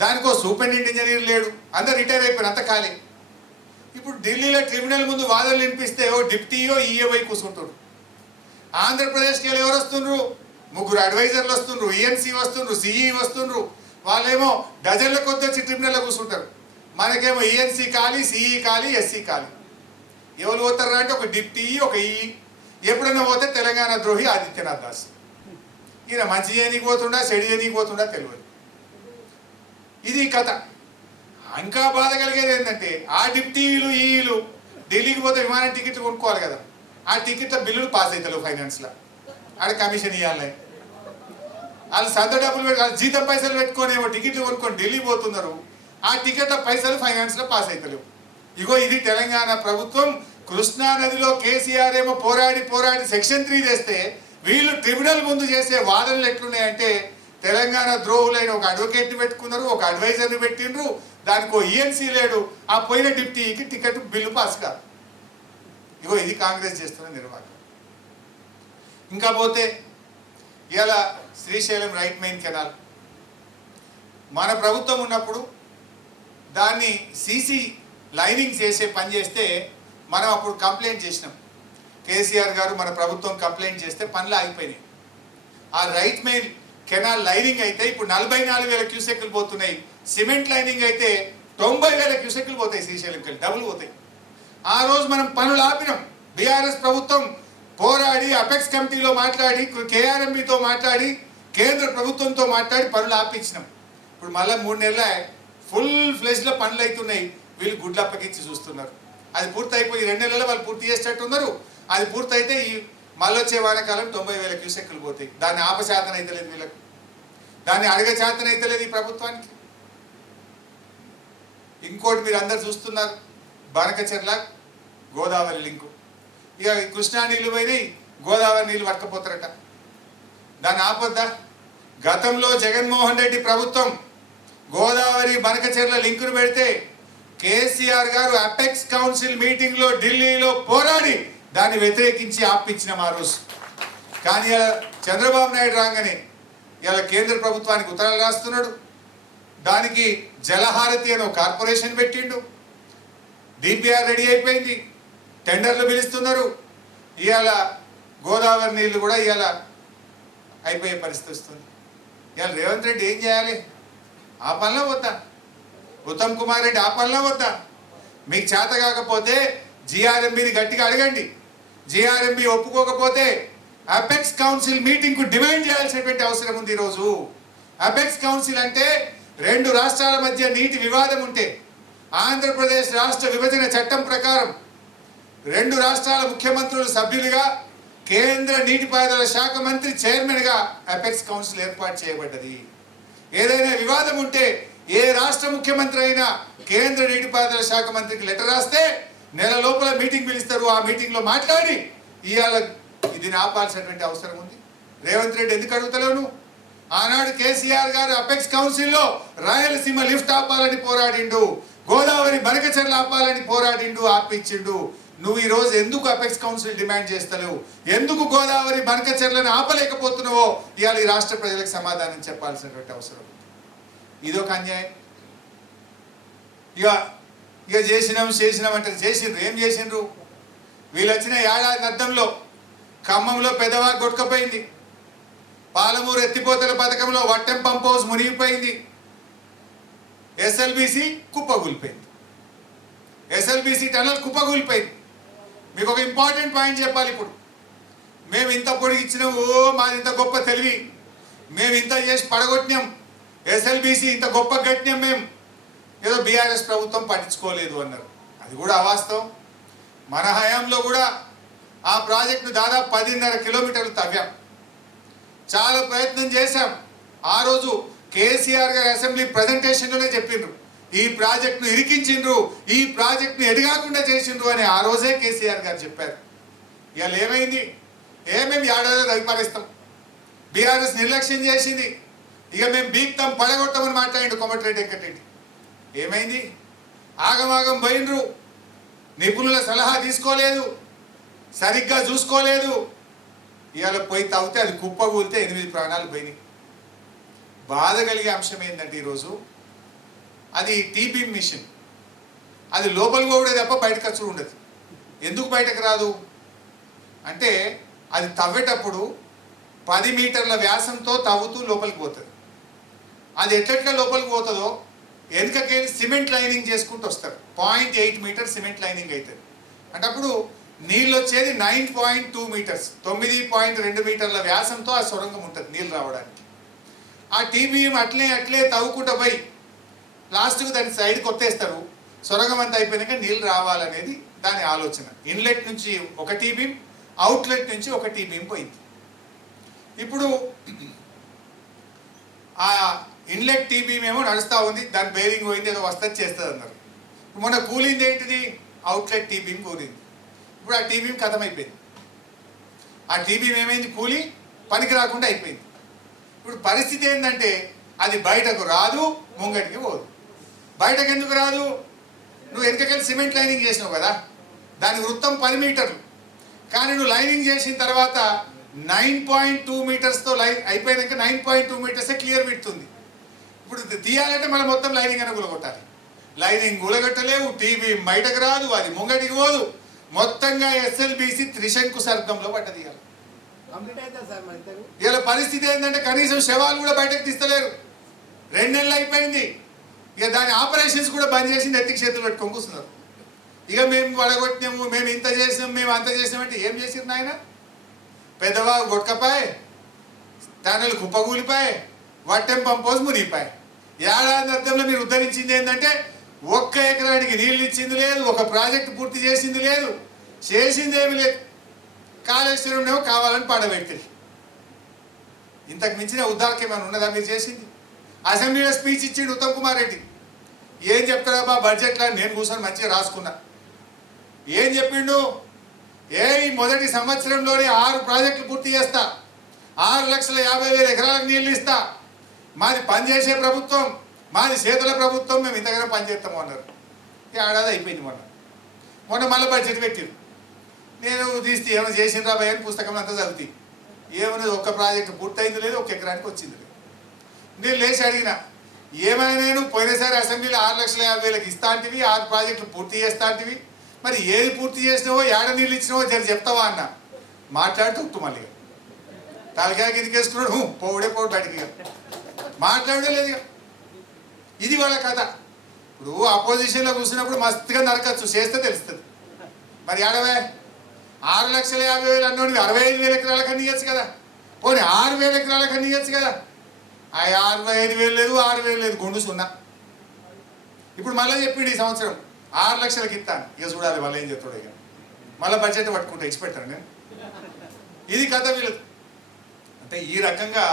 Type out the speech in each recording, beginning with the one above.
దానికో superintendent engineer లేడు, అందరు రిటైర్ అయిపోయిన అంత ఖాళీ. ఇప్పుడు ఢిల్లీలో ట్రిబ్యునల్ ముందు వాదనలు వినిపిస్తే ఓ డిప్టీయో ఈఏవై కూర్చుంటారు. ఆంధ్రప్రదేశ్కి వెళ్ళి ఎవరు వస్తుండ్రు? 3 అడ్వైజర్లు వస్తుండ్రు, ఈఎన్సీ వస్తుండ్రు, సిఈ వస్తుండ్రు. వాళ్ళేమో డజన్ల కొద్ది వచ్చి ట్రిబ్యునల్లో కూర్చుంటారు. మనకేమో ఈఎన్సీ ఖాళీ, సిఈ ఖాళీ, ఎస్సీ ఖాళీ. ఎవరు పోతారా అంటే ఒక డిప్టీ, ఒక ఈఈ. ఎప్పుడైనా పోతే తెలంగాణ ద్రోహి ఆదిత్యనాథ్ దాస్. ఈయన మంచి చేయనీకి పోతుండా, చెడు చేయనీకి పోతుండా తెలియదు. ఇది కథ. ఇంకా బాధ కలిగేది ఏంటంటే ఆ డిప్టీలు ఈలు ఢిల్లీకి పోతే విమానం టికెట్లు కొనుక్కోవాలి కదా, ఆ టికెట్ల బిల్లులు పాస్ అవుతారు ఫైనాన్స్లో. ఆడ కమిషన్ ఇవ్వాలి. వాళ్ళు సొంత డబ్బులు పెట్టి వాళ్ళు జీతం పైసలు పెట్టుకొని ఏమో టికెట్లు కొనుక్కొని ఢిల్లీ పోతున్నారు. ఆ టికెట్ల పైసలు ఫైనాన్స్లో పాస్ అవుతలేవు. ఇగో ఇది తెలంగాణ ప్రభుత్వం. కృష్ణా నదిలో కేసీఆర్ ఏమో పోరాడి సెక్షన్ 3 చేస్తే వీళ్ళు ట్రిబ్యునల్ ముందు చేసే వాదనలు ఎట్లున్నాయంటే తెలంగాణ ద్రోహులైన ఒక అడ్వకేట్ని పెట్టుకున్నారు, ఒక అడ్వైజర్ని పెట్టిండ్రు, దానికి ఓ ఈఎన్సీ లేడు, ఆ పోయిన డిప్టీకి టికెట్ బిల్లు పాస్ కాదు. ఇగో ఇది కాంగ్రెస్ చేస్తున్న నిర్వాహకం. ఇంకా పోతే ఇవాళ శ్రీశైలం రైట్ మెయిన్ కెనాల్ మన ప్రభుత్వం ఉన్నప్పుడు దాన్ని సీసీ లైనింగ్ చేసే పని చేస్తే మనం అప్పుడు కంప్లైంట్ చేసినాం. కేసీఆర్ గారు మన ప్రభుత్వం కంప్లైంట్ చేస్తే పనులు ఆగిపోయినాయి. ఆ రైట్ మెయిన్ కెనాల్ లైనింగ్ అయితే ఇప్పుడు 44,000 క్యూసెక్లు పోతున్నాయి. సిమెంట్ లైనింగ్ అయితే 90,000 క్యూసెక్లు పోతాయి. శ్రీశైలంకి డబుల్ పోతాయి. ఆ రోజు మనం పనులు ఆపినాం. బీఆర్ఎస్ ప్రభుత్వం పోరాడి అపెక్స్ కమిటీలో మాట్లాడి కేఆర్ఎంబీతో మాట్లాడి కేంద్ర ప్రభుత్వంతో మాట్లాడి పనులు ఆపించినాం. ఇప్పుడు మళ్ళీ 3 నెలల ఫుల్ ఫ్లెజ్లో పనులు అవుతున్నాయి. వీళ్ళు గుడ్లు అప్పగించి చూస్తున్నారు. అది పూర్తి అయిపోయి 2 నెలల్లో వాళ్ళు పూర్తి చేసేటట్టు ఉన్నారు. అది పూర్తయితే ఈ మళ్ళీ వచ్చే వానాకాలం 90,000 క్యూసెక్లు పోతాయి. దాన్ని ఆపశాతం అయితే లేదు వీళ్ళకి, దాన్ని అడగశాతం అయితే లేదు ఈ ప్రభుత్వానికి. ఇంకోటి మీరు అందరు చూస్తున్నారు, బనకచెర్ల గోదావరి లింకు. ఇక కృష్ణా నీళ్ళు పోయినాయి, గోదావరి నీళ్ళు పట్టకపోతారట. దాన్ని ఆపొద్దా? గతంలో జగన్మోహన్ రెడ్డి ప్రభుత్వం గోదావరి బనకచెర్ల లింకును పెడితే కేసీఆర్ గారు అపెక్స్ కౌన్సిల్ మీటింగ్లో ఢిల్లీలో పోరాడి దాన్ని వ్యతిరేకించి ఆపించిన ఆ రోజు. కానీ ఇలా చంద్రబాబు నాయుడు రాగానే ఇలా కేంద్ర ప్రభుత్వానికి ఉత్తరాలు రాస్తున్నాడు. దానికి జలహారతి అని ఒక కార్పొరేషన్ పెట్టిండు. డిపిఆర్ రెడీ అయిపోయింది, టెండర్లు పిలుస్తున్నారు. ఇవాళ గోదావరి నీళ్లు కూడా ఇవాళ అయిపోయే పరిస్థితి వస్తుంది. ఇవాళ రేవంత్ రెడ్డి ఏం చేయాలి? ఆ పనిలో వద్దా? ఉత్తమ్ కుమార్ రెడ్డి ఆ పనిలో వద్దా? మీకు చేత కాకపోతే జిఆర్ఎంబీని గట్టిగా అడగండి. జిఆర్ఎంబీ ఒప్పుకోకపోతే అపెక్స్ కౌన్సిల్ మీటింగ్కు డిమాండ్ చేయాల్సినటువంటి అవసరం ఉంది ఈరోజు. అపెక్స్ కౌన్సిల్ అంటే 2 రాష్ట్రాల మధ్య నీటి వివాదం ఉంటే ఆంధ్రప్రదేశ్ రాష్ట్ర విభజన చట్టం ప్రకారం 2 రాష్ట్రాల ముఖ్యమంత్రులు సభ్యులుగా కేంద్ర నీటిపారుదల శాఖ మంత్రి చైర్మన్గా అపెక్స్ కౌన్సిల్ ఏర్పాటు చేయబడ్డది. ఏదైనా వివాదం ఉంటే ఏ రాష్ట్ర ముఖ్యమంత్రి అయినా కేంద్ర నీటిపారుదల శాఖ మంత్రికి లెటర్ రాస్తే నెల లోపల మీటింగ్ పిలుస్తారు. ఆ మీటింగ్లో మాట్లాడి ఇవాళ ఇది ఆపాల్సినటువంటి అవసరం ఉంది. రేవంత్ రెడ్డి ఎందుకు అడుగుతలేను? ఆనాడు కేసీఆర్ గారు అపెక్స్ కౌన్సిల్లో రాయలసీమ లిఫ్ట్ ఆపాలని పోరాడిండు, గోదావరి బనకచెర్ల ఆపాలని పోరాడిండు, ఆపించిండు. నువ్వు ఈరోజు ఎందుకు అపెక్స్ కౌన్సిల్ డిమాండ్ చేస్తలేవు? ఎందుకు గోదావరి బనకచెర్లను ఆపలేకపోతున్నావో ఇవాళ ఈ రాష్ట్ర ప్రజలకు సమాధానం చెప్పాల్సినటువంటి అవసరం ఉంది. ఇదొక అన్యాయం. ఇక చేసినామంటే చేసిండ్రు. ఏం చేసిండ్రు? వీళ్ళు వచ్చిన ఏడాది అద్దంలో ఖమ్మంలో పెదవాగు కొట్టుకపోయింది, పాలమూరు ఎత్తిపోతల పథకంలో వట్టెం పంప్ హౌస్ మునిగిపోయింది, ఎస్ఎల్బీసీ కుప్పగూలిపోయింది, ఎస్ఎల్బీసీ టనల్ కుప్పగూలిపోయింది. మీకు ఒక ఇంపార్టెంట్ పాయింట్ చెప్పాలి. ఇప్పుడు మేము ఇంత పొడిగిచ్చినాం, మాది ఇంత గొప్ప తెలివి, మేము ఇంత చేసి పడగొట్టినాం, ఎస్ఎల్బీసీ ఇంత గొప్ప కట్టినాం, మేము ఏదో బీఆర్ఎస్ ప్రభుత్వం పట్టించుకోలేదు అన్నారు. అది కూడా అవాస్తవం. మన హయాంలో కూడా ఆ ప్రాజెక్టును దాదాపు 10.5 కిలోమీటర్లు తవ్వాం. చాలా ప్రయత్నం చేశాం. ఆ రోజు కేసీఆర్ గారు అసెంబ్లీ ప్రజెంటేషన్లోనే చెప్పిండ్రు, ఈ ప్రాజెక్టును ఇరికించిండ్రు, ఈ ప్రాజెక్టును ఎడగాకుండా చేసిండ్రు అని ఆ రోజే కేసీఆర్ గారు చెప్పారు. ఇవాళ ఏమైంది? మేము ఏడాది రవిపారిస్తాం. బీఆర్ఎస్ నిర్లక్ష్యం చేసింది. ఇక మేము బీక్తాం, పడగొట్టామని మాట్లాడిండు కోమటిరెడ్డి వెంకటరెడ్డి. ఏమైంది? ఆగమాగం పోయిండ్రు, నిపుణుల సలహా తీసుకోలేదు, సరిగ్గా చూసుకోలేదు. ఇవాళ పోయి తవ్వితే అది కుప్ప కూలితే 8 ప్రాణాలు పోయినాయి. బాధ కలిగే అంశం ఏంటంటే ఈరోజు అది టీబీమ్ మిషన్. అది లోపలికి పోవడే తప్ప బయటకు వచ్చి ఉండదు. ఎందుకు బయటకు రాదు అంటే అది తవ్వేటప్పుడు 10 మీటర్ల వ్యాసంతో తవ్వుతూ లోపలికి పోతుంది. అది ఎట్లెట్లా లోపలికి పోతుందో వెనుకకి సిమెంట్ లైనింగ్ చేసుకుంటూ వస్తారు. 0.8 మీటర్ సిమెంట్ లైనింగ్ అవుతుంది. అంటే అప్పుడు నీళ్ళు వచ్చేది 9.2 మీటర్స్, 9.2 మీటర్ల వ్యాసంతో ఆ సొరంగం ఉంటుంది నీళ్ళు రావడానికి. ఆ టీబీఎం అట్లే తవ్వుకుంటూ పోయి లాస్ట్కు దాని సైడ్కి కొత్తేస్తారు. సొరంగం అంతా అయిపోయినాక నీళ్ళు రావాలనేది దాని ఆలోచన. ఇన్లెట్ నుంచి ఒక టీబీఎం, అవుట్లెట్ నుంచి ఒక టీబీఎం పోయింది. ఇప్పుడు ఆ ఇన్లెట్ టీబీఎం ఏమో నడుస్తూ ఉంది, దాని బేరింగ్ పోయింది, ఏదో వస్తుంది చేస్తుంది అన్నారు. మొన్న కూలింది ఏంటిది? అవుట్లెట్ టీబీఎం కూలింది. ఇప్పుడు ఆ టీబీఎం ఖతం అయిపోయింది. ఆ టీబీఎం ఏమైంది? కూలి పనికి రాకుండా అయిపోయింది. ఇప్పుడు పరిస్థితి ఏంటంటే అది బయటకు రాదు, ముంగటికి పోదు. బయటకు ఎందుకు రాదు? నువ్వు వెనకకెళ్ళి సిమెంట్ లైనింగ్ చేసినావు కదా, దాని వృత్తం 10 మీటర్లు, కానీ నువ్వు లైనింగ్ చేసిన తర్వాత 9.2 మీటర్స్తో అయిపోయినాక 9.2 మీటర్సే క్లియర్ పెడుతుంది. ఇప్పుడు తీయాలంటే మనం మొత్తం లైనింగ్ అని గులగొట్టాలి. లైనింగ్ గులగొట్టలేవు, టీవీ బయటకు రాదు, అది ముంగటికి పోదు. మొత్తంగా ఎస్ఎల్బిసి త్రిశంకు సర్గంలో పడ్డది. ఇలా పరిస్థితి ఏంటంటే కనీసం శవాలు కూడా బయటకు తీస్తలేరు. 2 నెలలు అయిపోయింది. ఇక దాని ఆపరేషన్స్ కూడా బంద్ చేసి నెత్తికి చేతులు పెట్టుకొని కూర్చున్నారు. ఇక మేము వడగొట్టినాము, మేము ఇంత చేసినాం, మేము అంత చేసినామంటే ఏం చేసిరు నాయన? పెద్దవాగు కొట్టుకపాయ్, తానలు కుప్పగూలిపాయ్, వట్టెం పంపోజ్ మునిగిపాయ్. ఏడాది అర్థంలో మీరు ఉద్ధరించింది ఏంటంటే 1 ఎకరానికి నీళ్ళు ఇచ్చింది లేదు, ఒక ప్రాజెక్టు పూర్తి చేసింది లేదు, చేసింది ఏమి లేదు. కాళేశ్వరం ఏమో కావాలని పడబెట్టింది. ఇంతకు మించిన ఉద్దారకం ఏమైనా ఉన్నదా మీరు చేసింది? అసెంబ్లీలో స్పీచ్ ఇచ్చిండు ఉత్తమ్ కుమార్ రెడ్డి. ఏం చెప్తాడా బడ్జెట్లో? నేను కూర్చొని మంచిగా రాసుకున్నా. ఏం చెప్పిండు? ఈ మొదటి సంవత్సరంలోనే 6 ప్రాజెక్టులు పూర్తి చేస్తా, 6,50,000 ఎకరాలకు నీళ్ళు ఇస్తా, మాది పనిచేసే ప్రభుత్వం, మాది చేతుల ప్రభుత్వం, మేము ఇంతగానో పనిచేస్తాము అన్నారు. ఏడాది అయిపోయింది. మొన్న మళ్ళీ బడ్జెట్ పెట్టిరు. నేను తీస్తే ఏమైనా చేసిండ్రా భయ అని పుస్తకం అంతా చదివి ఏమన్నది? 1 ప్రాజెక్టు పూర్తయింది లేదు, 1 ఎకరానికి వచ్చింది లేదు. నేను లేచి అడిగిన, ఏమైనా నేను పోయినసారి అసెంబ్లీలో 6,50,000 ఇస్తా అంటివి, 6 ప్రాజెక్టులు పూర్తి చేస్తా అంటివి, మరి ఏది పూర్తి చేసినావో, ఏడ నీళ్ళు ఇచ్చినావో జర చెప్తావా అన్న. మాట్లాడుతూ మళ్ళీ తలకాయ కిందికేసుకున్నాడు, పోవుడే బయటికి మాట్లాడే లేదు. ఇది వాళ్ళ కథ. ఇప్పుడు అపోజిషన్లో కూర్చున్నప్పుడు మస్తుగా నరకచ్చు, చేస్తే తెలుస్తుంది. మరి ఏడవే 6,50,000 అన్నోడివి 65,000 ఎకరాలకు అన్ని ఇవ్వచ్చు కదా, పోనీ 6,000 ఎకరాలకు అన్ని ఇవ్వచ్చు కదా. ఆ 65,000 లేదు, 6,000 లేదు, గుండు 0. ఇప్పుడు మళ్ళీ చెప్పిండు ఈ సంవత్సరం 6 లక్షలకి ఇస్తాను. ఇక చూడాలి వాళ్ళు ఏం చెప్తాడు. ఇక మళ్ళీ బడ్జెట్ పట్టుకుంటే ఎక్స్పెక్టాను నేను. ఇది కథ వీళ్ళు. అంటే ఈ రకంగా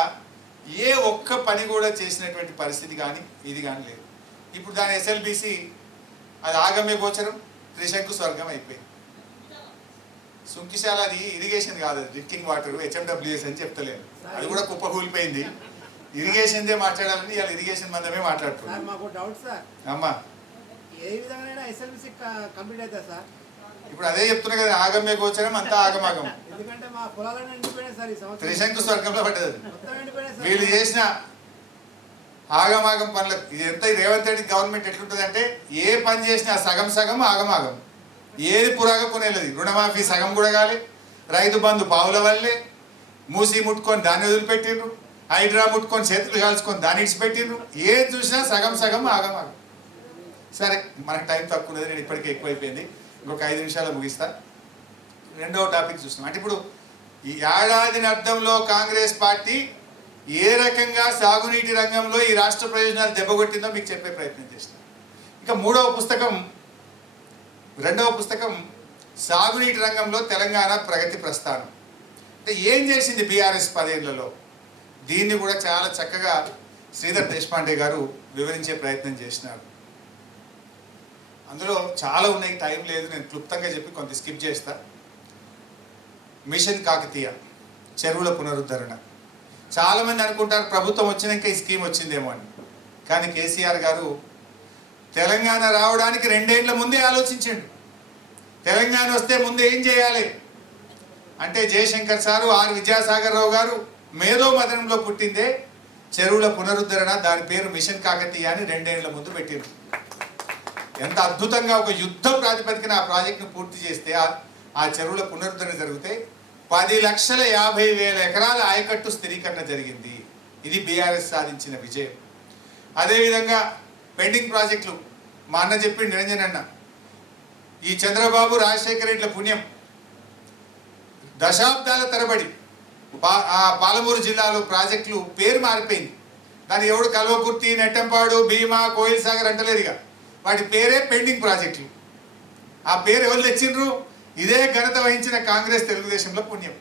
ఏ ఒక్క పని కూడా చేసినటువంటి పరిస్థితి కానీ ఇది కానీ లేదు. ఇప్పుడు దాని ఎస్ఎల్బిసి అది ఆగమ్య గోచరం, త్రిశంకు స్వర్గం అయిపోయింది. సుంకిశాల అది ఇరిగేషన్ కాదు, డ్రింకింగ్ వాటర్, HMWS అని చెప్తలేదు. అది కూడా కుప్పకూలిపోయింది. ఇరిగేషన్దే మాట్లాడాలని ఇవాళ ఇరిగేషన్ మందమే మాట్లాడుతున్నారు. అమ్మా ఇప్పుడు అదే చెప్తున్నా కదా, ఆగమ్య గోచరం అంతా ఆగమాగం. త్రిశంకు స్వర్గంలో పడ్డది. వీళ్ళు చేసిన ఆగమాగం పనులకు ఇది ఎంత రేవంత్ రెడ్డి గవర్నమెంట్ ఎట్లుంటుంది అంటే, ఏ పని చేసినా సగం సగం ఆగమాగం, ఏది పురాగపునేది. రుణమాఫీ సగం కూడా కాలే, రైతు బంధు పావుల వల్లే, మూసి ముట్టుకొని దాన్ని వదిలిపెట్టిండ్రు, హైడ్రా ముట్టుకొని చేతులు కాల్చుకొని దాన్ని ఇడిచిపెట్టిండ్రు. ఏది చూసినా సగం సగం ఆగమాగం. సరే, మనకు టైం తక్కువ ఉన్నది, నేను ఇప్పటికే ఎక్కువైపోయింది, ఇంకొక 5 నిమిషాలు ముగిస్తా. 2వ టాపిక్ చూస్తున్నాం. అంటే ఇప్పుడు ఈ ఏడాది అర్థంలో కాంగ్రెస్ పార్టీ ఏ రకంగా సాగునీటి రంగంలో ఈ రాష్ట్ర ప్రయోజనాలు దెబ్బకొట్టిందో మీకు చెప్పే ప్రయత్నం చేస్తాను. ఇంకా 2వ పుస్తకం సాగునీటి రంగంలో తెలంగాణ ప్రగతి ప్రస్థానం. అంటే ఏం చేసింది బీఆర్ఎస్ 10 ఏళ్లలో, దీన్ని కూడా చాలా చక్కగా శ్రీధర్ దేశపాండే గారు వివరించే ప్రయత్నం చేసినారు. అందులో చాలా ఉన్నాయి, టైం లేదు, నేను క్లుప్తంగా చెప్పి కొంత స్కిప్ చేస్తా. మిషన్ కాకతీయ చెరువుల పునరుద్ధరణ. చాలామంది అనుకుంటారు ప్రభుత్వం వచ్చినాక ఈ స్కీమ్ వచ్చిందేమో అని, కానీ కేసీఆర్ గారు తెలంగాణ రావడానికి 2 ఏళ్ల ముందే ఆలోచించండు. తెలంగాణ వస్తే ముందు ఏం చేయాలి అంటే, జయశంకర్ సారు, ఆర్ విద్యాసాగర్ రావు గారు మేధో మదనంలో పుట్టిందే చెరువుల పునరుద్ధరణ, దాని పేరు మిషన్ కాకతీయ అని 2 ఏళ్ల ముందు పెట్టారు. ఎంత అద్భుతంగా ఒక యుద్ధ ప్రాతిపదికన ఆ ప్రాజెక్టును పూర్తి చేస్తే ఆ చెరువుల పునరుద్ధరణ జరిగితే 10,50,000 ఎకరాల ఆయకట్టు స్థిరీకరణ జరిగింది. ఇది బీఆర్ఎస్ సాధించిన విజయం. అదేవిధంగా పెండింగ్ ప్రాజెక్టులు మా అన్న చెప్పిండు, నిరంజన్ అన్న, ఈ చంద్రబాబు రాజశేఖర రెడ్డిల పుణ్యం దశాబ్దాల తరబడి పాలమూరు జిల్లాలో ప్రాజెక్టులు పేరు మారిపోయింది. దాని ఎవడు కల్వకుర్తి, నెట్టంపాడు, భీమా, కోయిల్ సాగర్ అంటలేరుగా, వాటి పేరే పెండింగ్ ప్రాజెక్టులు. ఆ పేరు ఎవరు తెచ్చిండ్రు? ఇదే ఘనత వహించిన కాంగ్రెస్ తెలుగుదేశంలో పుణ్యం.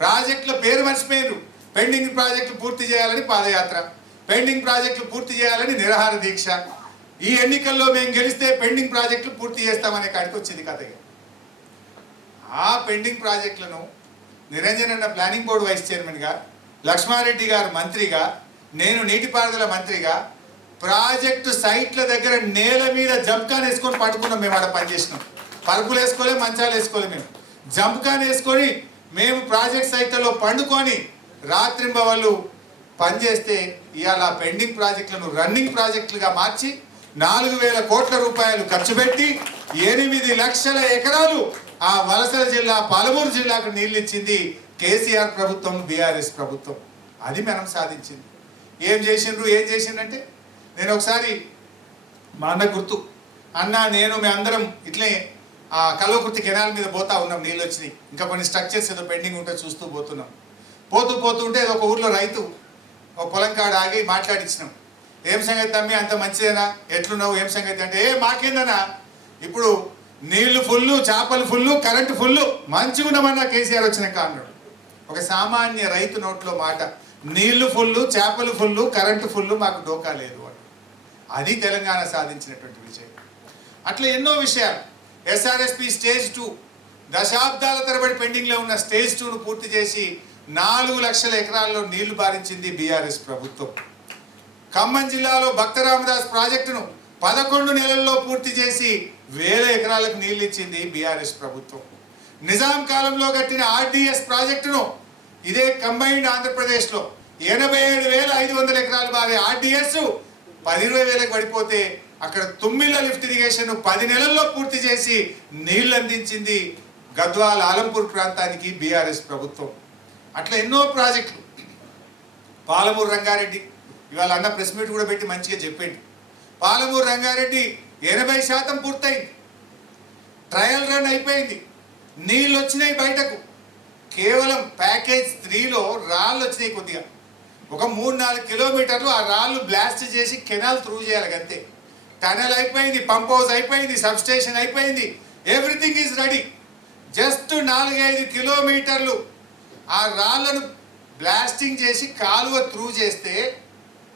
ప్రాజెక్టుల పేరు మర్చిపోయినరు. పెండింగ్ ప్రాజెక్టులు పూర్తి చేయాలని పాదయాత్ర, పెండింగ్ ప్రాజెక్టులు పూర్తి చేయాలని నిరాహార దీక్ష. ఈ ఎన్నికల్లో మేము గెలిస్తే పెండింగ్ ప్రాజెక్టులు పూర్తి చేస్తామనే కాడికి వచ్చింది కథగా. ఆ పెండింగ్ ప్రాజెక్టులను నిరంజన్ అన్న ప్లానింగ్ బోర్డు వైస్ చైర్మన్గా, లక్ష్మారెడ్డి గారు మంత్రిగా, నేను నీటిపారుదల మంత్రిగా ప్రాజెక్టు సైట్ల దగ్గర నేల మీద జంప్కాన్ వేసుకొని పడుకున్నాం. మేము ఆడ పనిచేసినాం. పరుపులు వేసుకోలే, మంచాలు వేసుకోలే, మేము జంప్కాన్ వేసుకొని మేము ప్రాజెక్ట్ సైట్లలో పండుకొని రాత్రింబవళ్ళు పనిచేస్తే ఇవాళ పెండింగ్ ప్రాజెక్టులను రన్నింగ్ ప్రాజెక్టులుగా మార్చి 4,000 కోట్ల రూపాయలు ఖర్చు పెట్టి 8 లక్షల ఎకరాలు ఆ వలసల జిల్లా పాలమూరు జిల్లాకు నీళ్ళు ఇచ్చింది కేసీఆర్ ప్రభుత్వం, బీఆర్ఎస్ ప్రభుత్వం. అది మనం సాధించింది. ఏం చేసిండ్రంటే, నేను ఒకసారి మా అన్న గుర్తు, అన్న నేను మీ అందరం ఇట్లే ఆ కల్వకుర్తి కెనాల్ మీద పోతా ఉన్నాం, నీళ్ళు వచ్చినాయి, ఇంకా కొన్ని స్ట్రక్చర్స్ ఏదో పెండింగ్ ఉంటే చూస్తూ పోతున్నాం. పోతుంటే ఏదో ఒక ఊర్లో రైతు ఒక పొలం కాడ ఆగి మాట్లాడించినాం. ఏం సంగతి తమ్మి, అంత మంచిదేనా, ఎట్లున్నావు, ఏం సంగతి అంటే, మాకేందనా ఇప్పుడు నీళ్లు ఫుల్లు, చేపలు ఫుల్లు, కరెంటు ఫుల్లు, మంచిగా ఉన్నామన్నా కేసీఆర్ వచ్చినాక అన్నాడు. ఒక సామాన్య రైతు నోట్లో మాట, నీళ్లు ఫుల్లు, చేపలు ఫుల్లు, కరెంటు ఫుల్లు, మాకు డోకా లేదు అని. అది తెలంగాణ సాధించినటువంటి విజయం. అట్లా ఎన్నో విషయాలు. ఎస్ఆర్ఎస్పి స్టేజ్ 2 దశాబ్దాల తరబడి పెండింగ్లో ఉన్న స్టేజ్ 2ను పూర్తి చేసి 4 లక్షల ఎకరాల్లో నీళ్లు పారించింది బీఆర్ఎస్ ప్రభుత్వం. ఖమ్మం జిల్లాలో భక్తరామదాస్ ప్రాజెక్టును 11 నెలల్లో పూర్తి చేసి 1000 ఎకరాలకు నీళ్లు ఇచ్చింది బీఆర్ఎస్ ప్రభుత్వం. నిజాం కాలంలో కట్టిన ఆర్డీఎస్ ప్రాజెక్టును ఇదే కంబైన్డ్ ఆంధ్రప్రదేశ్లో 87,500 ఎకరాలు బారే ఆర్డీఎస్ 10,20,000కి పడిపోతే అక్కడ తుమ్మిళ్ళ లిఫ్ట్ ఇరిగేషన్ 10 నెలల్లో పూర్తి చేసి నీళ్లు అందించింది గద్వాల్, ఆలంపూర్ ప్రాంతానికి బీఆర్ఎస్ ప్రభుత్వం. అట్లా ఎన్నో ప్రాజెక్టులు. పాలమూరు రంగారెడ్డి ఇవాళ అన్న ప్రెస్ మీట్ కూడా పెట్టి మంచిగా చెప్పింది. పాలమూరు రంగారెడ్డి 80% పూర్తయింది, ట్రయల్ రన్ అయిపోయింది, నీళ్ళు వచ్చినాయి బయటకు. కేవలం ప్యాకేజ్ 3లో రాళ్ళు వచ్చినాయి కొద్దిగా, ఒక 3-4 కిలోమీటర్లు ఆ రాళ్ళు బ్లాస్ట్ చేసి కెనాల్ త్రూ చేయాలి అంతే. టనల్ అయిపోయింది, పంప్ హౌస్ అయిపోయింది, సబ్ స్టేషన్ అయిపోయింది, ఎవ్రీథింగ్ ఈజ్ రెడీ. జస్ట్ 4-5 కిలోమీటర్లు ఆ రాళ్లను బ్లాస్టింగ్ చేసి కాలువ త్రూ చేస్తే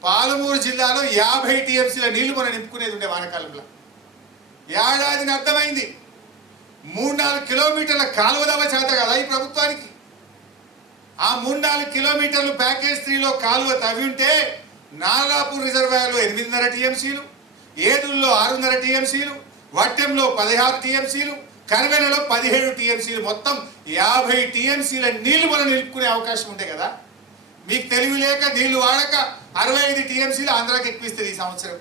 పాలమూరు జిల్లాలో 50 టీఎంసీల నీళ్లు మనం నింపుకునేది ఉండే వానకాలంలో. ఏడాదిని అర్థమైంది 3-4 కిలోమీటర్ల కాలువ దవ చేత కదా ఈ ప్రభుత్వానికి. ఆ 3-4 కిలోమీటర్లు ప్యాకేజ్ 3లో కాలువ తవ్వి ఉంటే నారాపూర్ రిజర్వాయర్లో 8.5 టీఎంసీలు, ఏదుల్లో 6.5 టీఎంసీలు, వట్టెంలో 16 టీఎంసీలు, కర్వెనలో 17 టీఎంసీలు, మొత్తం 50 టీఎంసీల నీళ్లు మనం నిలుపుకునే అవకాశం ఉండే కదా. మీకు తెలివి లేక నీళ్లు వాడక 65 టీఎంసీలు ఆంధ్రాకి ఎక్కిస్తారు ఈ సంవత్సరం.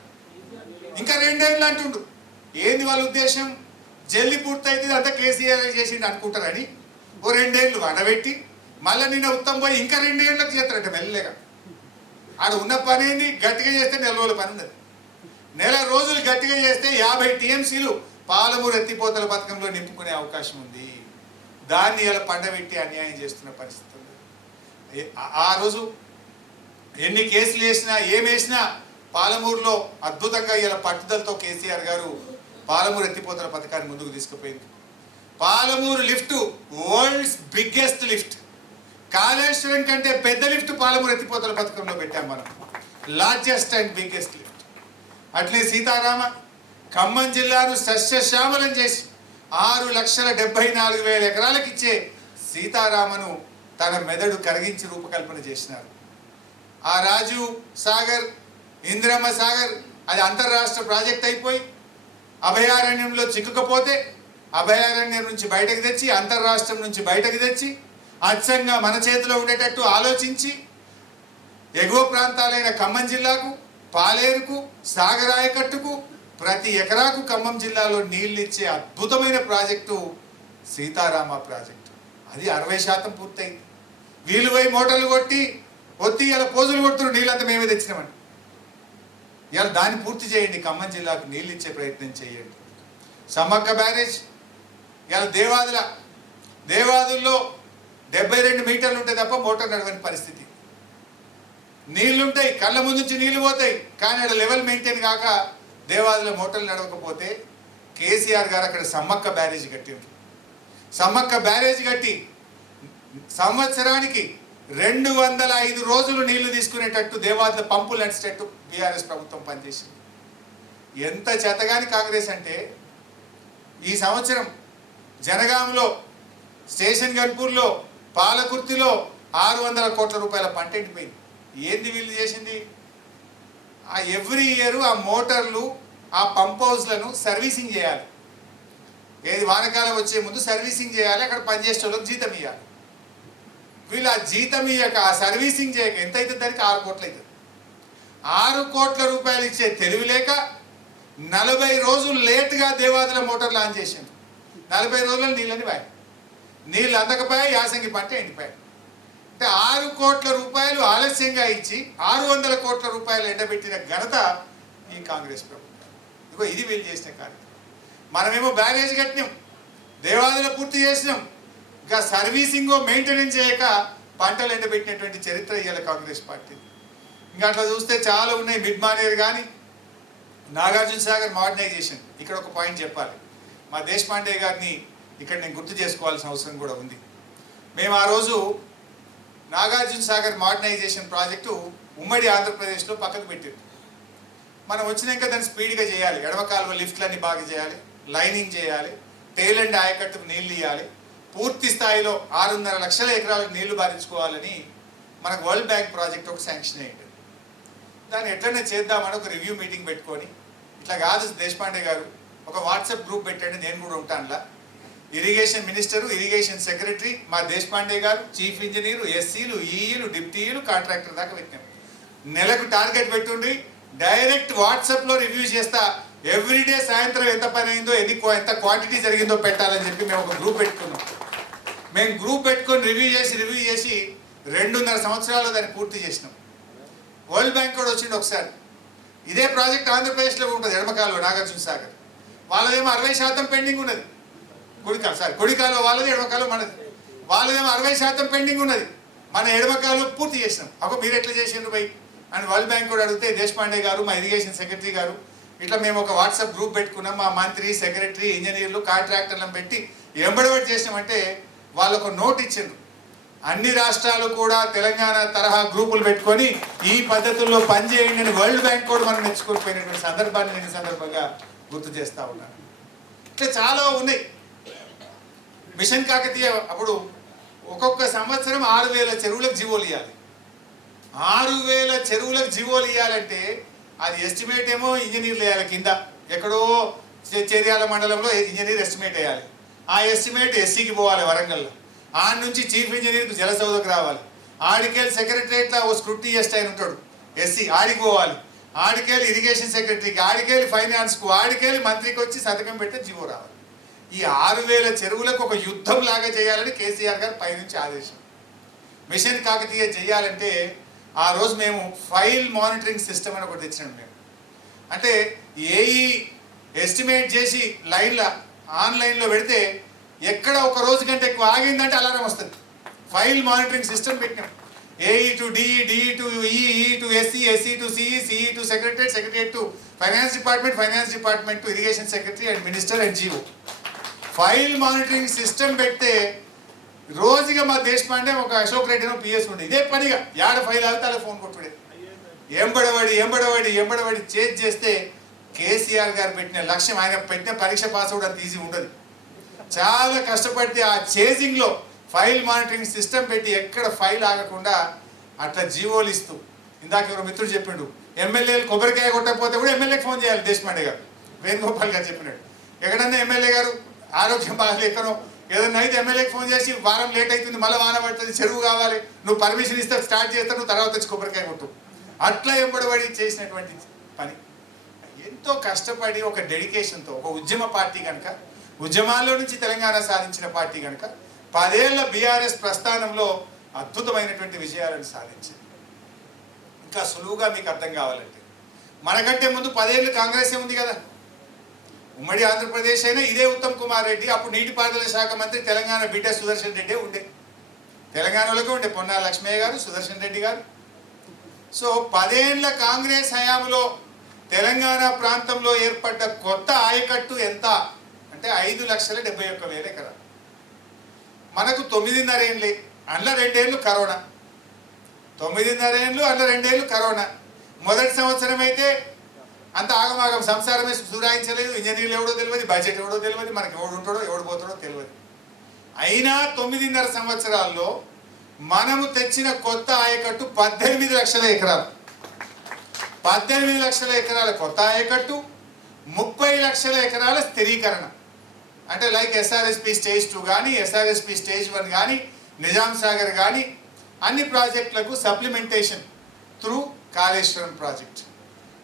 ఇంకా 2 ఏళ్ళు అంటుండు. ఏంది వాళ్ళ ఉద్దేశం? జల్లి పూర్తయితే అంతా కేసీఆర్ చేసిండు అనుకుంటారని ఓ 2 ఏళ్ళు వడబెట్టి మళ్ళీ నిన్న ఉత్తమ్ పోయి ఇంకా 2 ఏళ్ళకి చేస్తారంట మెల్లగా. ఆడ ఉన్న పని ఏంది? గట్టిగా చేస్తే 4 రోజుల పని ఉన్నది. 4 రోజులు గట్టిగా చేస్తే 50 టీఎంసీలు పాలమూరు ఎత్తిపోతల పథకంలో నింపుకునే అవకాశం ఉంది. దాన్ని ఇలా పండబెట్టి అన్యాయం చేస్తున్న పరిస్థితి ఉంది. ఆ రోజు ఎన్ని కేసులు వేసినా ఏమేసినా పాలమూరులో అద్భుతంగా ఇలా పట్టుదలతో కేసీఆర్ గారు పాలమూరు ఎత్తిపోతల పథకాన్ని ముందుకు తీసుకుపోయింది. Palamuru lift world's biggest lift. Kaleshwaram కంటే పెద్ద లిఫ్ట్ పాలమూరు ఎత్తిపోతల పథకంలో పెట్టాం మనం, లార్జెస్ట్ అండ్ బిగ్గెస్ట్ లిఫ్ట్. అట్లే సీతారామ ఖమ్మం జిల్లాను సస్యశ్యామలం చేసి 6,74,000 ఎకరాలకు ఇచ్చే సీతారామను తన మెదడు కరిగించి రూపకల్పన చేసినారు. ఆ రాజీవ్ సాగర్, ఇందిరమ్మ సాగర్ అది అంతర్రాష్ట్ర ప్రాజెక్ట్ అయిపోయి అభయారణ్యంలో చిక్కుకపోతే అభయారణ్యం నుంచి బయటకు తెచ్చి, అంతర్రాష్ట్రం నుంచి బయటకు తెచ్చి, అచ్చంగా మన చేతిలో ఉండేటట్టు ఆలోచించి ఎగువ ప్రాంతాలైన ఖమ్మం జిల్లాకు, పాలేరుకు, సాగర్ ఆయకట్టుకు ప్రతి ఎకరాకు ఖమ్మం జిల్లాలో నీళ్ళు ఇచ్చే అద్భుతమైన ప్రాజెక్టు సీతారామ ప్రాజెక్టు. అది 60% పూర్తయింది. వీళ్ళు పోయి మోటార్లు కొట్టి ఇలా పోజులు కొడుతున్నారు, నీళ్ళంతా మేమే తెచ్చినామని. ఇలా దాన్ని పూర్తి చేయండి, ఖమ్మం జిల్లాకు నీళ్ళు ఇచ్చే ప్రయత్నం చేయండి. సమ్మక్క బ్యారేజ్ ఇలా దేవాదుల్లో 72 మీటర్లు ఉంటాయి తప్ప మోటార్ నడవని పరిస్థితి. నీళ్లుంటాయి, కళ్ళ ముందు నుంచి నీళ్లు పోతాయి, కానీ అక్కడ లెవెల్ మెయింటైన్ కాక దేవాదుల మోటార్లు నడవకపోతే కేసీఆర్ గారు అక్కడ సమ్మక్క బ్యారేజ్ కట్టిండ్రు. సమ్మక్క బ్యారేజ్ కట్టి సంవత్సరానికి 205 రోజులు నీళ్లు తీసుకునేటట్టు దేవాదుల పంపులు నడిచేటట్టు బీఆర్ఎస్ ప్రభుత్వం పనిచేసింది. ఎంత చేతగాని కాంగ్రెస్ అంటే ఈ సంవత్సరం జనగాంలో, స్టేషన్ గన్పూర్లో, పాలకుర్తిలో 600 కోట్ల రూపాయల పంట ఎండిపోయింది. ఏంది వీళ్ళు చేసింది? ఆ ఎవ్రీ ఇయర్ ఆ మోటార్లు, ఆ పంప్ హౌస్లను సర్వీసింగ్ చేయాలి. ఏది వానకాలం వచ్చే ముందు సర్వీసింగ్ చేయాలి, అక్కడ పనిచేసే వాళ్ళకి జీతం ఇవ్వాలి. వీళ్ళు ఆ జీతం ఇయ్యక, ఆ సర్వీసింగ్ చేయక ఎంత అవుతుంది? దానికి 6 కోట్లు అవుతుంది. 6 కోట్ల రూపాయలు ఇచ్చే తెలివి లేక 40 రోజులు లేట్గా దేవాదుల మోటార్లు ఆన్ చేసింది. 40 రోజుల్లో నీళ్ళని పోయాయి. నీళ్ళు అందకపోయాయి, యాసంగి పంట ఎండిపోయాయి. అంటే 6 కోట్ల రూపాయలు ఆలస్యంగా ఇచ్చి 600 కోట్ల రూపాయలు ఎండబెట్టిన ఘనత ఈ కాంగ్రెస్ ప్రభుత్వం. ఇదిగో ఇది వీళ్ళు చేసిన కార్యక్రమం. మనమేమో బ్యారేజ్ కట్టినాం, దేవాదుల పూర్తి చేసినాం, ఇంకా సర్వీసింగ్ మెయింటెనెన్స్ చేయక పంటలు ఎండబెట్టినటువంటి చరిత్ర ఇవాళ కాంగ్రెస్ పార్టీ. ఇంకా అట్లా చూస్తే చాలా ఉన్నాయి. మిడ్ మానేర్ కానీ, నాగార్జున సాగర్ మోడర్నైజేషన్. ఇక్కడ ఒక పాయింట్ చెప్పాలి, మా దేశపాండే గారిని ఇక్కడ నేను గుర్తు చేసుకోవాల్సిన అవసరం కూడా ఉంది. మేము ఆ రోజు నాగార్జున సాగర్ మోడర్నైజేషన్ ప్రాజెక్టు ఉమ్మడి ఆంధ్రప్రదేశ్లో పక్కకు పెట్టారు. మనం వచ్చినాక దాన్ని స్పీడ్గా చేయాలి. ఎడమ కాలువ లిఫ్ట్లన్నీ బాగా చేయాలి, లైనింగ్ చేయాలి, టేల్ అండ్ ఆయకట్టుకు నీళ్లు ఇవ్వాలి, పూర్తి స్థాయిలో 6.5 లక్షల ఎకరాలకు నీళ్లు బారించుకోవాలని మనకు వరల్డ్ బ్యాంక్ ప్రాజెక్ట్ ఒక శాంక్షన్ అయ్యింది. దాన్ని ఎట్లనే చేద్దామని ఒక రివ్యూ మీటింగ్ పెట్టుకొని, ఇట్లా కాదు దేశపాండే గారు, ఒక వాట్సాప్ గ్రూప్ పెట్టండి, నేను కూడా ఉంటానులా. ఇరిగేషన్ మినిస్టరు, ఇరిగేషన్ సెక్రటరీ, మా దేశపాండే గారు, చీఫ్ ఇంజనీరు, ఎస్సీలు, ఈఈలు, డిప్టీలు, కాంట్రాక్టర్ దాకా పెట్టాం. నెలకు టార్గెట్ పెట్టుండి డైరెక్ట్ వాట్సాప్లో రివ్యూ చేస్తా, ఎవ్రీడే సాయంత్రం ఎంత పని అయిందో, ఎంత క్వాంటిటీ జరిగిందో పెట్టాలని చెప్పి మేము ఒక గ్రూప్ పెట్టుకున్నాం. మేము గ్రూప్ పెట్టుకొని రివ్యూ చేసి 2.5 సంవత్సరాలు దాన్ని పూర్తి చేసినాం. వరల్డ్ బ్యాంక్ కూడా వచ్చింది ఒకసారి. ఇదే ప్రాజెక్ట్ ఆంధ్రప్రదేశ్లో ఉంటుంది, ఎడమకాలువ నాగార్జున సాగర్. వాళ్ళదేమో 60% పెండింగ్ ఉన్నది. కుడికాలువ వాళ్ళది, ఎడమకాలువ మనది. వాళ్ళదేమో 60% పెండింగ్ ఉన్నది, మన ఎడమకాలువ పూర్తి చేసినాం. అప్పుడు మీరు ఎట్లా చేసిండ్రు బై అని వరల్డ్ బ్యాంక్ కూడా అడిగితే, దేశపాండే గారు, మా ఇరిగేషన్ సెక్రటరీ గారు, ఇట్లా మేము ఒక వాట్సాప్ గ్రూప్ పెట్టుకున్నాం. మా మంత్రి, సెక్రటరీ, ఇంజనీర్లు, కాంట్రాక్టర్లను పెట్టి ఎంబడబడి చేసినామంటే వాళ్ళు ఒక నోట్ ఇచ్చిండ్రు. అన్ని రాష్ట్రాలు కూడా తెలంగాణ తరహా గ్రూపులు పెట్టుకొని ఈ పద్ధతుల్లో పనిచేయండి అని వరల్డ్ బ్యాంక్ కూడా మనం మెచ్చుకోకపోయినటువంటి సందర్భాన్ని నేను సందర్భంగా గుర్తు చేస్తూ ఉన్నాను. ఇట్లా చాలా ఉన్నాయి. మిషన్ కాకతీయ అప్పుడు ఒక్కొక్క సంవత్సరం 6,000 చెరువులకు జీవోలు ఇవ్వాలి. 6,000 చెరువులకు జీవోలు ఇవ్వాలంటే అది ఎస్టిమేట్ ఏమో ఇంజనీర్లు వేయాలి. కింద ఎక్కడో చేర్యాల మండలంలో ఇంజనీర్ ఎస్టిమేట్ వేయాలి. ఆ ఎస్టిమేట్ ఎస్సీకి పోవాలి వరంగల్లో. ఆడ నుంచి చీఫ్ ఇంజనీర్కి జలసౌదకు రావాలి. ఆడికెళ్ళి సెక్రటరియట్లో ఓ స్క్రూటీ చేస్ట్ ఆయన ఉంటాడు ఎస్సీ, ఆడికి పోవాలి. ఆడికెళ్ళి ఇరిగేషన్ సెక్రటరీకి, ఆడికెళ్ళి ఫైనాన్స్కు, ఆడికెళ్ళి మంత్రికి వచ్చి సంతకం పెడితే జీవో రావాలి. ఈ 6,000 చెరువులకు ఒక యుద్ధం లాగా చేయాలని కేసీఆర్ గారు పైనుంచి ఆదేశం. మిషన్ కాకతీయ చేయాలంటే ఆ రోజు మేము ఫైల్ మానిటరింగ్ సిస్టమ్ అని ఒకటి తెచ్చినాం. మేము అంటే ఏఈ ఎస్టిమేట్ చేసి ఆన్లైన్లో పెడితే ఎక్కడ ఒక రోజు కంటే ఎక్కువ ఆగిందంటే అలారం వస్తుంది. ఫైల్ మానిటరింగ్ సిస్టమ్ పెట్టినాం. AE to DE, DE to EE to SC, SC to CE, CE to secretariat, secretariat to finance department, finance department to irrigation secretary and minister and GO. File monitoring system పెడితే రోజుగా మా దేశపాండే ఒక Ashok రెడ్డినో PS ఉండే ఇదే పనిగా యాడ file ఆగితే అలా ఫోన్ కొట్టుడే ఎంబడబడి చేస్తే కేసీఆర్ గారు పెట్టిన లక్ష్యం, ఆయన పెట్టిన పరీక్ష పాస్ అవ్వడం అంత ఈజీ ఉండదు. చాలా కష్టపడితే ఆ చేజింగ్లో ఫైల్ మానిటరింగ్ సిస్టమ్ పెట్టి ఎక్కడ ఫైల్ ఆగకుండా అట్లా జీవోలు ఇస్తూ, ఇందాక ఎవరో మిత్రుడు చెప్పిండు, ఎమ్మెల్యేలు కొబ్బరికాయ కొట్టకపోతే కూడా ఎమ్మెల్యేకి ఫోన్ చేయాలి. దేశపాండే గారు, వేణుగోపాల్ గారు చెప్పినట్టు, ఎక్కడన్నా ఎమ్మెల్యే గారు ఆరోగ్యం బాగాలేకనో ఏదన్నా అయితే ఎమ్మెల్యేకి ఫోన్ చేసి వారం లేట్ అవుతుంది, మళ్ళీ వాన పడుతుంది, చెరువు కావాలి, నువ్వు పర్మిషన్ ఇస్తే స్టార్ట్ చేస్తావు, నువ్వు తర్వాత వచ్చి కొబ్బరికాయ కొట్టు. అట్లా ఎంబడబడి చేసినటువంటి పని. ఎంతో కష్టపడి ఒక డెడికేషన్తో ఒక ఉద్యమ పార్టీ కనుక, ఉద్యమాల్లో నుంచి తెలంగాణ సాధించిన పార్టీ కనుక 10 ఏళ్ల బీఆర్ఎస్ ప్రస్థానంలో అద్భుతమైనటువంటి విజయాలను సాధించింది. ఇంకా సులువుగా మీకు అర్థం కావాలంటే, మనకంటే ముందు 10 ఏళ్ళు కాంగ్రెసే ఉంది కదా. ఉమ్మడి ఆంధ్రప్రదేశ్ అయినా ఇదే ఉత్తమ్ కుమార్ రెడ్డి, అప్పుడు నీటిపారుదల శాఖ మంత్రి, తెలంగాణ బిడ్డ సుదర్శన్ రెడ్డి ఉండే, తెలంగాణలోకి ఉండే పొన్నా లక్ష్మయ్య గారు, సుదర్శన్ రెడ్డి గారు. సో 10 ఏళ్ల కాంగ్రెస్ హయాంలో తెలంగాణ ప్రాంతంలో ఏర్పడ్డ కొత్త ఆయకట్టు ఎంత అంటే 5,71,000 ఎకరాలు. మనకు 9.5 ఏళ్ళు, అందులో 2 ఏళ్ళు కరోనా. 9.5 ఏళ్ళు, అందులో 2 ఏళ్ళు కరోనా. మొదటి సంవత్సరం అయితే అంత ఆగమాగం, సంసారమే సురాయించలేదు, ఇంజనీర్లు ఎవడో తెలియదు, బడ్జెట్ ఎవడో తెలియదు, మనకి ఎవడు ఉంటాడో ఎవడు పోతాడో తెలియదు. అయినా 9.5 సంవత్సరాల్లో మనము తెచ్చిన కొత్త ఆయకట్టు 18 లక్షల ఎకరాలు. 18 లక్షల ఎకరాల కొత్త ఆయకట్టు, 30 లక్షల ఎకరాల స్థిరీకరణ. అంటే లైక్ ఎస్ఆర్ఎస్పి స్టేజ్ 2 కానీ, ఎస్ఆర్ఎస్పి స్టేజ్ 1 కానీ, నిజాం సాగర్ కానీ అన్ని ప్రాజెక్టులకు సప్లిమెంటేషన్ త్రూ కాళేశ్వరం ప్రాజెక్ట్.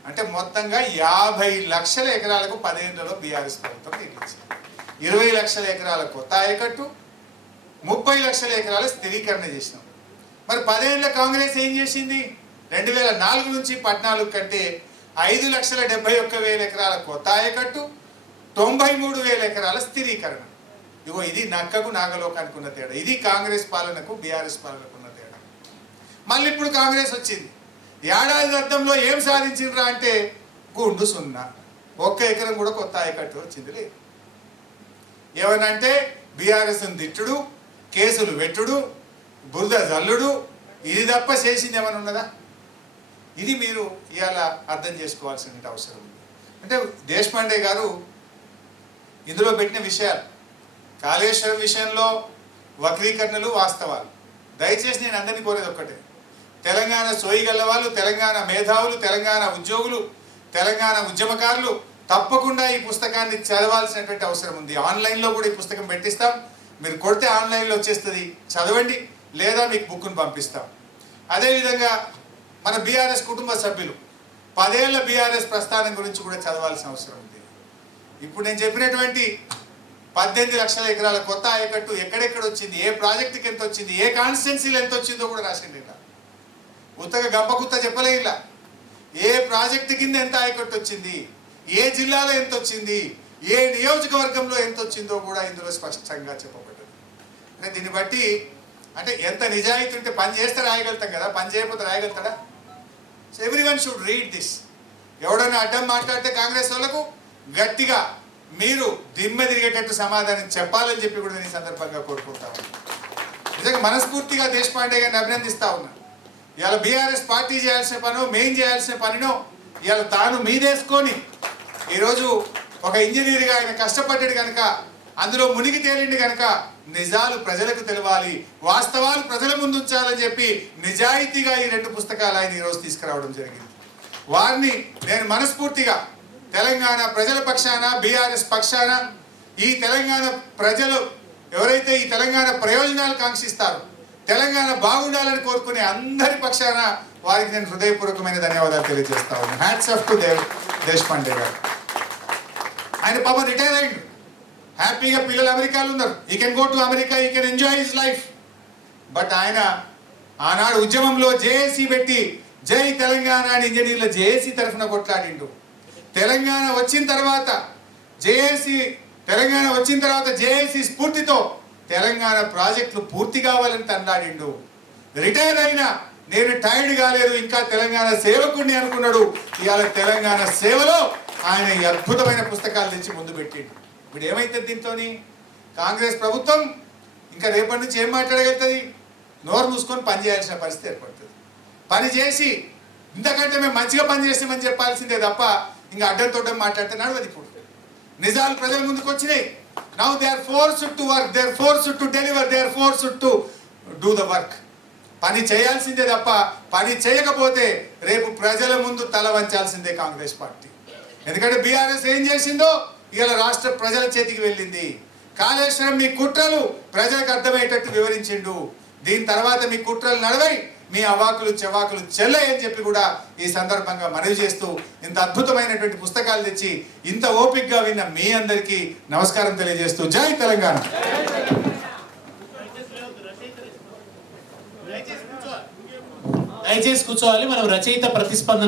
అంటే మొత్తంగా 50 లక్షల ఎకరాలకు 10 ఏళ్లలో బీఆర్ఎస్ ప్రభుత్వం నిర్మించింది. 20 లక్షల ఎకరాల కొత్త ఆయకట్టు, 30 లక్షల ఎకరాల స్థిరీకరణ చేసినాం. మరి 10 ఏళ్ల కాంగ్రెస్ ఏం చేసింది? 2004 నుంచి 14 కంటే 5,71,000 ఎకరాల కొత్త ఆయకట్టు, 93,000 ఎకరాల స్థిరీకరణ. ఇగో ఇది నక్కకు నాగలోకానికి ఉన్న తేడా. ఇది కాంగ్రెస్ పాలనకు బీఆర్ఎస్ పాలనకు ఉన్న తేడా. మళ్ళీ ఇప్పుడు కాంగ్రెస్ వచ్చింది, ఏడాది అర్థంలో ఏం సాధించిండ్రా అంటే గుండు 0, 1 ఎకరం కూడా కొత్త ఆయకట్టు వచ్చింది లేదు. ఏమనంటే బీఆర్ఎస్ తిట్టుడు, కేసులు పెట్టుడు, బురద జల్లుడు, ఇది తప్ప చేసింది ఏమైనా ఉన్నదా? ఇది మీరు ఇవాళ అర్థం చేసుకోవాల్సిన అవసరం ఉంది. అంటే దేశపాండే గారు ఇందులో పెట్టిన విషయాలు, కాళేశ్వరం విషయంలో వక్రీకరణలు, వాస్తవాలు. దయచేసి నేను అందరినీ కోరేది ఒక్కటే, తెలంగాణ సోయిగల్ల వాళ్ళు, తెలంగాణ మేధావులు, తెలంగాణ ఉద్యోగులు, తెలంగాణ ఉద్యమకారులు తప్పకుండా ఈ పుస్తకాన్ని చదవాల్సినటువంటి అవసరం ఉంది. ఆన్లైన్లో కూడా ఈ పుస్తకం పెట్టిస్తాం, మీరు కొడితే ఆన్లైన్లో వచ్చేస్తుంది, చదవండి, లేదా మీకు బుక్ను పంపిస్తాం. అదేవిధంగా మన బీఆర్ఎస్ కుటుంబ సభ్యులు 10 ఏళ్ల బీఆర్ఎస్ ప్రస్థానం గురించి కూడా చదవాల్సిన అవసరం ఉంది. ఇప్పుడు నేను చెప్పినటువంటి 18 లక్షల ఎకరాల కొత్త ఆయకట్టు ఎక్కడెక్కడ వచ్చింది, ఏ ప్రాజెక్టుకి ఎంత వచ్చింది, ఏ కాన్స్టిట్యున్సీలు ఎంత వచ్చిందో కూడా రాసింది. ఇలా ఉత్తగా గంపకుత్త చెప్పలే, ఇలా ఏ ప్రాజెక్టు కింద ఎంత ఆయకట్టు వచ్చింది, ఏ జిల్లాలో ఎంత వచ్చింది, ఏ నియోజకవర్గంలో ఎంత వచ్చిందో కూడా ఇందులో స్పష్టంగా చెప్పబడ్డది. అంటే దీన్ని బట్టి అంటే ఎంత నిజాయితీ ఉంటే పని చేస్తే రాయగలుగుతాం కదా, పని చేయకపోతే రాయగలుగుతాడా? So everyone should read this. ఎవడైనా అడ్డం మాట్లాడితే కాంగ్రెస్ వాళ్ళకు గట్టిగా మీరు దిమ్మ తిరిగేటట్టు సమాధానం చెప్పాలని చెప్పి కూడా నేను ఈ సందర్భంగా కోరుకుంటాను. నిజంగా మనస్ఫూర్తిగా దేశపాండే గారిని అభినందిస్తా ఉన్నా. ఇవాళ బీఆర్ఎస్ పార్టీ చేయాల్సిన పనో, మెయిన్ చేయాల్సిన పనినో ఇవాళ తాను మీదేసుకొని ఈరోజు ఒక ఇంజనీర్గా ఆయన కష్టపడ్డాడు కనుక, అందులో మునిగి తేలిండి కనుక నిజాలు ప్రజలకు తెలవాలి, వాస్తవాలు ప్రజల ముందు ఉంచాలని చెప్పి నిజాయితీగా ఈ 2 పుస్తకాలు ఆయన ఈరోజు తీసుకురావడం జరిగింది. వారిని నేను మనస్ఫూర్తిగా తెలంగాణ ప్రజల పక్షాన, బీఆర్ఎస్ పక్షాన, ఈ తెలంగాణ ప్రజలు ఎవరైతే ఈ తెలంగాణ ప్రయోజనాలు కాంక్షిస్తారో, తెలంగాణ బాగుండాలని కోరుకునే అందరి పక్షాన వారికి నేను హృదయపూర్వకమైన ధన్యవాదాలు తెలియజేస్తా ఉన్నాను. హ్యాట్స్ ఆఫ్ టు దేశపాండే గారు. ఆయన పాపం రిటైర్ అయ్యిండు, హ్యాపీగా పిల్లలు అమెరికాలో ఉన్నారు. ఈ కెన్ గో టు అమెరికా, ఈ can enjoy his life. But ఆయన ఆనాడు ఉద్యమంలో జేఏసీ పెట్టి జై తెలంగాణ అని ఇంజనీర్ల జేఏసీ తరఫున కొట్లాడిండు. తెలంగాణ వచ్చిన తర్వాత జేఏసీ స్ఫూర్తితో తెలంగాణ ప్రాజెక్టులు పూర్తి కావాలని తన్నాడిండు. రిటైర్ అయినా నేను టైర్డ్ కాలేదు, ఇంకా తెలంగాణ సేవకుడిని అనుకున్నాడు. ఇవాళ తెలంగాణ సేవలో ఆయన ఈ అద్భుతమైన పుస్తకాలు తెచ్చి ముందు పెట్టిండు. ఇప్పుడు ఏమైతుంది దీంతో? కాంగ్రెస్ ప్రభుత్వం ఇంకా రేపటి నుంచి ఏం మాట్లాడగలుగుతుంది? నోరు మూసుకొని పని చేయాల్సిన పరిస్థితి ఏర్పడుతుంది. పని చేసి ఇంతకంటే మేము మంచిగా పని చేస్తామని చెప్పాల్సిందే తప్ప ఇంకా అడ్డంతోటం మాట్లాడితే నడవదు. ఇప్పుడు నిజాలు ప్రజల ముందుకు వచ్చినాయి. Now they are forced to work, they are forced to deliver, they are forced to do the work. పని చేయాల్సిందే తప్ప పని చేయకపోతే రేపు ప్రజల ముందు తల వంచాల్సిందే కాంగ్రెస్ పార్టీ. ఎందుకంటే బీఆర్ఎస్ ఏం చేసిందో ఇవాళ రాష్ట్ర ప్రజల చేతికి వెళ్ళింది. కాళేశ్వరం మీ కుట్రలు ప్రజలకు అర్థమయ్యేటట్టు వివరించిండు. దీని తర్వాత మీ కుట్రలు నడవై మీ అవాకులు చెవాకులు చెల్లై అని చెప్పి కూడా ఈ సందర్భంగా మనవి చేస్తూ ఇంత అద్భుతమైనటువంటి పుస్తకాలు తెచ్చి ఇంత ఓపికగా విన్న మీ అందరికీ నమస్కారం తెలియజేస్తూ జై తెలంగాణ. దయచేసి కూర్చోవాలి. మనం రచయిత ప్రతిస్పందన